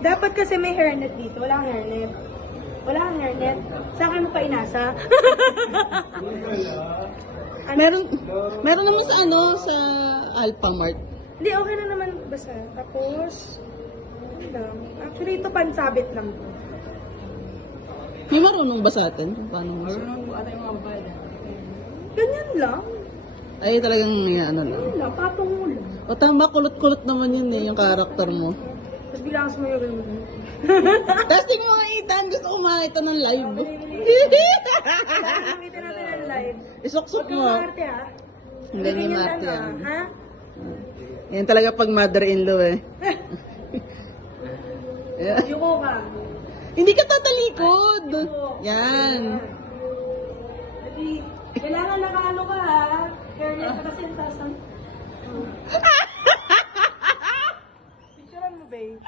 Dapat kasi may hairnet dito. Wala kang hairnet. Wala kang hairnet. Saan ka mo pa inasa? Meron naman sa sa Alphamart. Hindi, okay na naman basta. Tapos, ano lang. Actually, ito pansabit lang to. May marunong ba sa atin kung paano mo? Ganyan lang. Ay, talagang ano lang. Ganyan lang. Patong mo lang. O tama, kulot-kulot naman yun yung karakter mo. Tapos bigla ka sumayo ganun. Tapos di mo makita, gusto ko makita ng live. Kailangan makita natin ang live. Isuksok Huwag kang mo. maarte ha. Hindi ni Ganyan Marte lang, yan. ha? Yan talaga pag mother-in-law eh. Yeah. Yuko ka. Hindi ka tatalikod. Yan. Kailangan nakaano ka ha. Hairnet ka kasi tasan. Picturean mo, babe.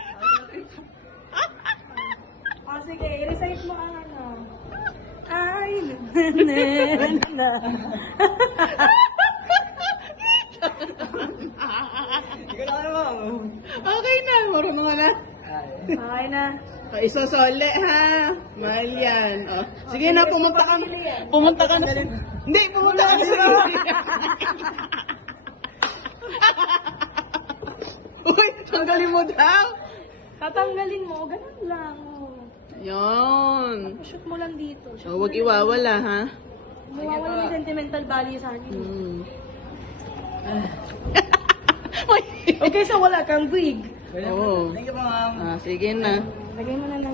Sige, i-recite mo ang ano. Ay, na. Okay na, marunong ka na. Okay na. O, isosole ha. Mahal yan. O, sige na, pumunta ka na. Pumunta ka na. Hindi, pumunta ka na. Uy, tanggalin mo daw. Tatanggalin mo, ganun lang. Yun. Shoot mo lang dito. O, huwag iwawala ha. Mawawala may sentimental value sa akin. Hmm. Eh, kaysa wala kang wig. Oo. Sige na. Lagay mo na lang.